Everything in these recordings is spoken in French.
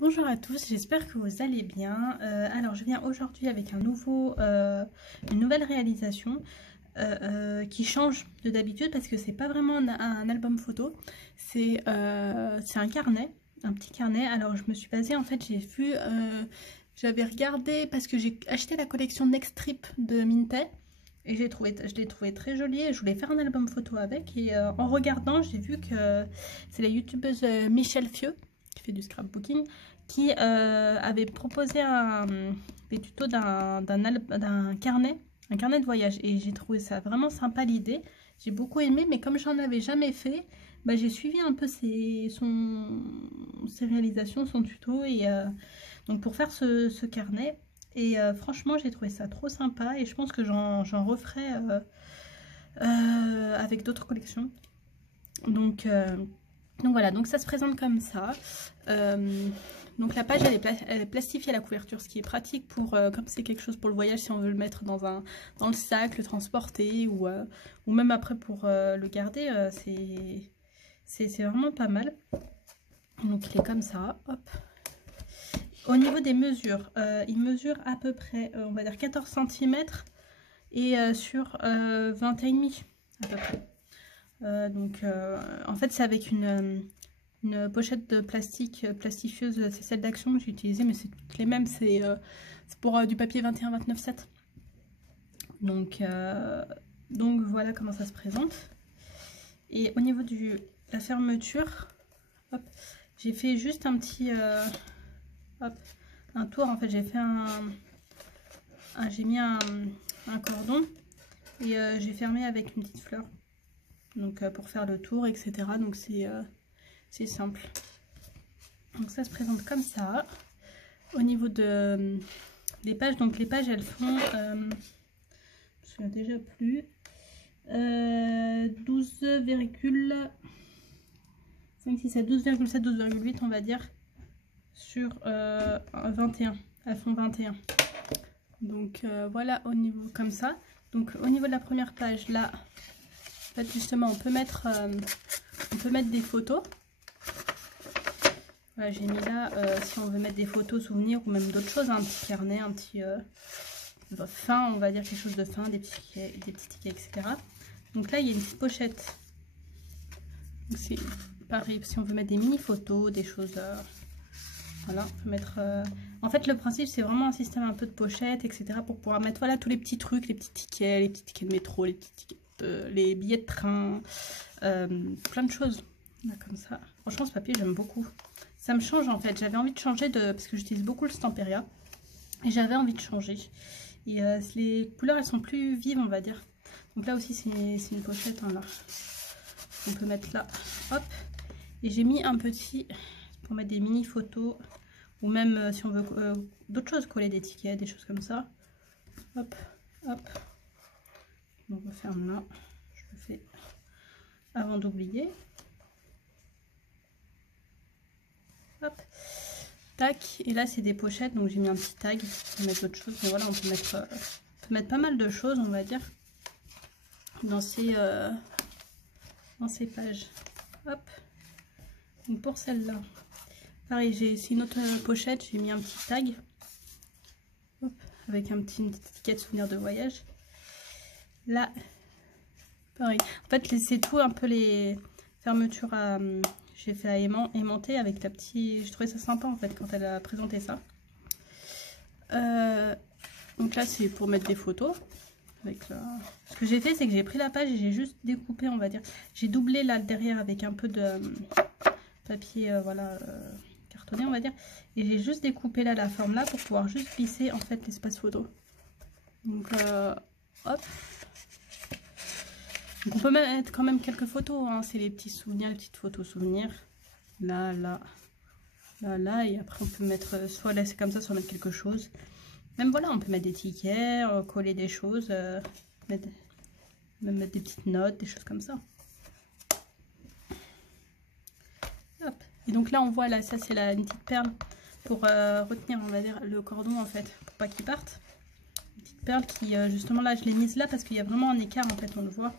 Bonjour à tous, j'espère que vous allez bien. Alors je viens aujourd'hui avec une nouvelle réalisation qui change de d'habitude parce que c'est pas vraiment un album photo, c'est un carnet, un petit carnet. Alors je me suis basée, en fait j'avais regardé parce que j'ai acheté la collection Next Trip de Minté. Et je l'ai trouvé très jolie et je voulais faire un album photo avec. Et en regardant, j'ai vu que c'est la youtubeuse Michel Fieux, qui fait du scrapbooking, qui avait proposé des tutos d'un carnet, un carnet de voyage. Et j'ai trouvé ça vraiment sympa l'idée. J'ai beaucoup aimé, mais comme j'en avais jamais fait, bah, j'ai suivi un peu ses réalisations, son tuto. Et donc pour faire ce carnet. Et franchement, j'ai trouvé ça trop sympa et je pense que j'en referai avec d'autres collections. Donc voilà, donc ça se présente comme ça. Donc la page elle est plastifiée à la couverture, ce qui est pratique pour comme c'est quelque chose pour le voyage, si on veut le mettre dans le sac, le transporter ou même après pour le garder, c'est vraiment pas mal. Donc il est comme ça, hop. Au niveau des mesures, il mesure à peu près, on va dire 14 cm et sur 20,5 à peu près. En fait, c'est avec une pochette de plastique plastifieuse, c'est celle d'Action que j'ai utilisée, mais c'est toutes les mêmes, c'est pour du papier 21-29-7. Donc voilà comment ça se présente. Et au niveau de la fermeture, j'ai fait juste un petit... un tour, en fait j'ai fait j'ai mis un cordon et j'ai fermé avec une petite fleur, donc pour faire le tour, etc. Donc c'est simple. Donc ça se présente comme ça. Au niveau des pages, donc les pages elles font je me souviens déjà plus, 12,5, 6, 12,7, 12,8 on va dire, sur 21, elles font 21. Donc voilà, au niveau comme ça. Donc au niveau de la première page là, en fait justement on peut mettre des photos. Voilà, j'ai mis là si on veut mettre des photos, souvenirs ou même d'autres choses, hein, un petit carnet, un petit fin, on va dire quelque chose de fin, des petits tickets, etc. Donc là il y a une petite pochette. C'est pareil si on veut mettre des mini photos, des choses. Voilà, on peut mettre. En fait, le principe, c'est vraiment un système un peu de pochette, etc. pour pouvoir mettre voilà tous les petits trucs, les petits tickets de métro, les petits tickets, les billets de train, plein de choses. Là, comme ça. Franchement, ce papier, j'aime beaucoup. Ça me change en fait. J'avais envie de changer parce que j'utilise beaucoup le Stamperia et j'avais envie de changer. Et les couleurs, elles sont plus vives, on va dire. Donc là aussi, c'est une pochette. Hein, là. On peut mettre là. Hop. Et j'ai mis un petit pour mettre des mini photos. Ou même si on veut d'autres choses, coller des tickets, des choses comme ça. Hop, hop. On referme là. Je le fais avant d'oublier. Hop. Tac. Et là, c'est des pochettes. Donc, j'ai mis un petit tag. On peut mettre d'autres choses. Mais voilà, on peut mettre pas mal de choses, on va dire, dans ces pages. Hop. Donc, pour celle-là. Pareil, c'est une autre pochette, j'ai mis un petit tag. Hop, avec une petite étiquette souvenir de voyage. Là, pareil. En fait, c'est tout un peu les fermetures j'ai fait à aimanter avec la petite... Je trouvais ça sympa en fait quand elle a présenté ça. Donc là, c'est pour mettre des photos. Ce que j'ai fait, c'est que j'ai pris la page et j'ai juste découpé, on va dire. J'ai doublé là derrière avec un peu de papier, voilà... cartonné, on va dire, et j'ai juste découpé là la forme là pour pouvoir juste glisser en fait l'espace photo. Donc hop, donc on peut mettre quand même quelques photos, hein. C'est les petits souvenirs, les petites photos souvenirs là, et après on peut mettre soit laisser comme ça, soit mettre quelque chose. Même voilà, on peut mettre des tickets, coller des choses, même mettre des petites notes, des choses comme ça. Hop. Et donc là on voit là, ça c'est une petite perle pour retenir, on va dire, le cordon en fait, pour pas qu'il parte. Une petite perle qui justement là je l'ai mise là parce qu'il y a vraiment un écart en fait, on le voit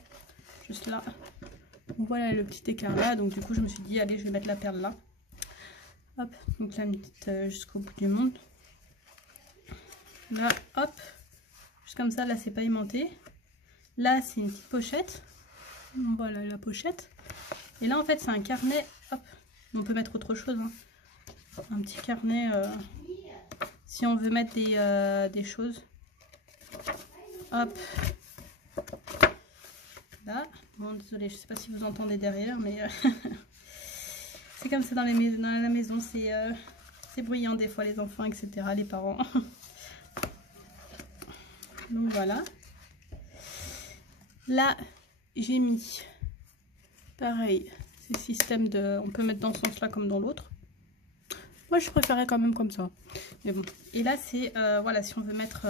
juste là. Donc voilà le petit écart là, donc du coup je me suis dit allez je vais mettre la perle là. Hop, donc là une petite jusqu'au bout du monde. Là, hop, juste comme ça, là c'est pas aimanté. Là c'est une petite pochette. Voilà la pochette. Et là en fait c'est un carnet. Hop, on peut mettre autre chose. Hein. Un petit carnet si on veut mettre des choses. Hop. Là. Bon désolé, je sais pas si vous entendez derrière, mais c'est comme ça dans la maison, c'est bruyant des fois les enfants, etc. Les parents. Donc voilà. Là, j'ai mis pareil, c'est système de... On peut mettre dans ce sens-là comme dans l'autre. Moi, je préférais quand même comme ça. Mais bon. Et là, c'est, voilà, si on veut mettre,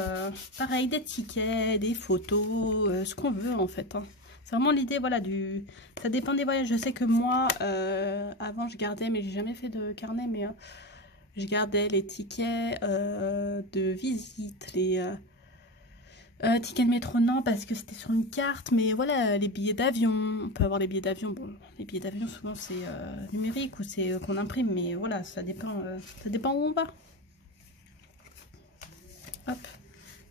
pareil, des tickets, des photos, ce qu'on veut en fait. Hein. C'est vraiment l'idée, voilà, du... Ça dépend des voyages. Je sais que moi, avant, je gardais, mais j'ai jamais fait de carnet, mais je gardais les tickets de visite, les... ticket de métro, non, parce que c'était sur une carte, mais voilà, les billets d'avion, on peut avoir les billets d'avion. Bon, les billets d'avion, souvent, c'est numérique ou c'est qu'on imprime, mais voilà, ça dépend où on va. Hop,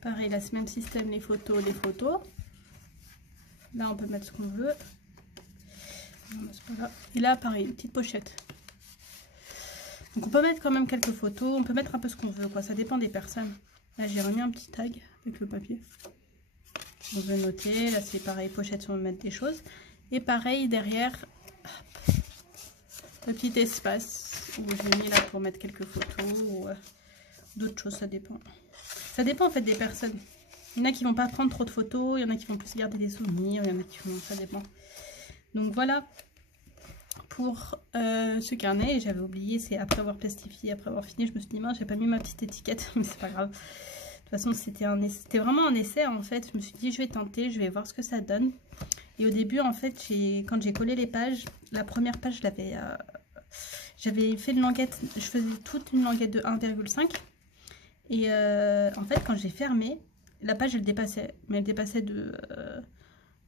pareil, là, c'est le même système, les photos. Là, on peut mettre ce qu'on veut. Et là, pareil, une petite pochette. Donc, on peut mettre quand même quelques photos, on peut mettre un peu ce qu'on veut, quoi, ça dépend des personnes. Là, j'ai remis un petit tag avec le papier. On veut noter. Là, c'est pareil, pochette, si on veut mettre des choses. Et pareil, derrière, hop, le petit espace où je l'ai mis là pour mettre quelques photos ou d'autres choses, ça dépend. Ça dépend en fait des personnes. Il y en a qui vont pas prendre trop de photos, il y en a qui vont plus garder des souvenirs, il y en a qui vont... Ça dépend. Donc voilà pour ce carnet. Et j'avais oublié, c'est après avoir plastifié, après avoir fini, je me suis dit, mince, j'ai pas mis ma petite étiquette, mais c'est pas grave. De toute façon, c'était vraiment un essai en fait. Je me suis dit, je vais tenter, je vais voir ce que ça donne. Et au début, en fait, quand j'ai collé les pages, la première page, j'avais fait une languette, je faisais toute une languette de 1,5. Et en fait, quand j'ai fermé, la page, elle dépassait. Mais elle dépassait de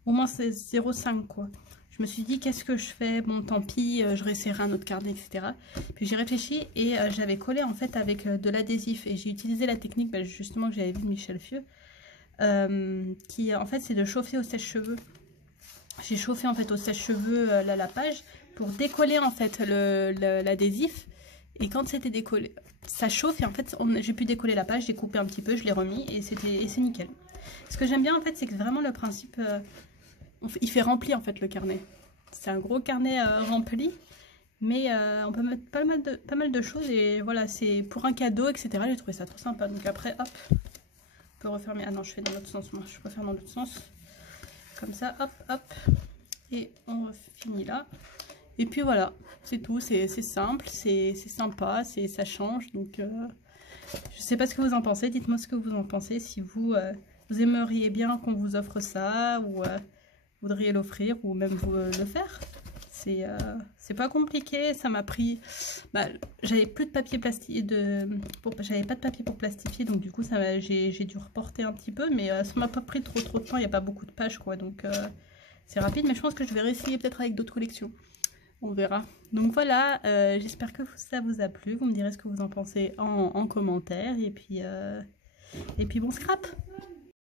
au moins 0,5 quoi. Je me suis dit, qu'est-ce que je fais? Bon, tant pis, je réessayerai un autre carnet, etc. Puis j'ai réfléchi et j'avais collé en fait avec de l'adhésif. Et j'ai utilisé la technique justement que j'avais vue de Michel Fieux. Qui en fait, c'est de chauffer au sèche-cheveux. J'ai chauffé en fait au sèche-cheveux la page pour décoller en fait l'adhésif. Et quand c'était décollé, ça chauffe et en fait, j'ai pu décoller la page, j'ai coupé un petit peu, je l'ai remis et c'est nickel. Ce que j'aime bien en fait, c'est que vraiment le principe... il fait rempli en fait le carnet. C'est un gros carnet rempli, mais on peut mettre pas mal de choses et voilà, c'est pour un cadeau, etc. J'ai trouvé ça trop sympa. Donc après, hop, on peut refermer. Ah non, je fais dans l'autre sens, moi je préfère dans l'autre sens. Comme ça, hop, hop, et on finit là. Et puis voilà, c'est tout, c'est simple, c'est sympa, ça change. Donc je sais pas ce que vous en pensez, dites-moi ce que vous en pensez, si vous aimeriez bien qu'on vous offre ça ou voudriez l'offrir ou même vous le faire. C'est pas compliqué, ça m'a pris... j'avais plus de papier plastique, j'avais pas de papier pour plastifier, donc du coup j'ai dû reporter un petit peu, mais ça m'a pas pris trop de temps, il n'y a pas beaucoup de pages quoi, donc c'est rapide, mais je pense que je vais réessayer peut-être avec d'autres collections. On verra. Donc voilà, j'espère que ça vous a plu, vous me direz ce que vous en pensez en commentaire, et puis bon scrap.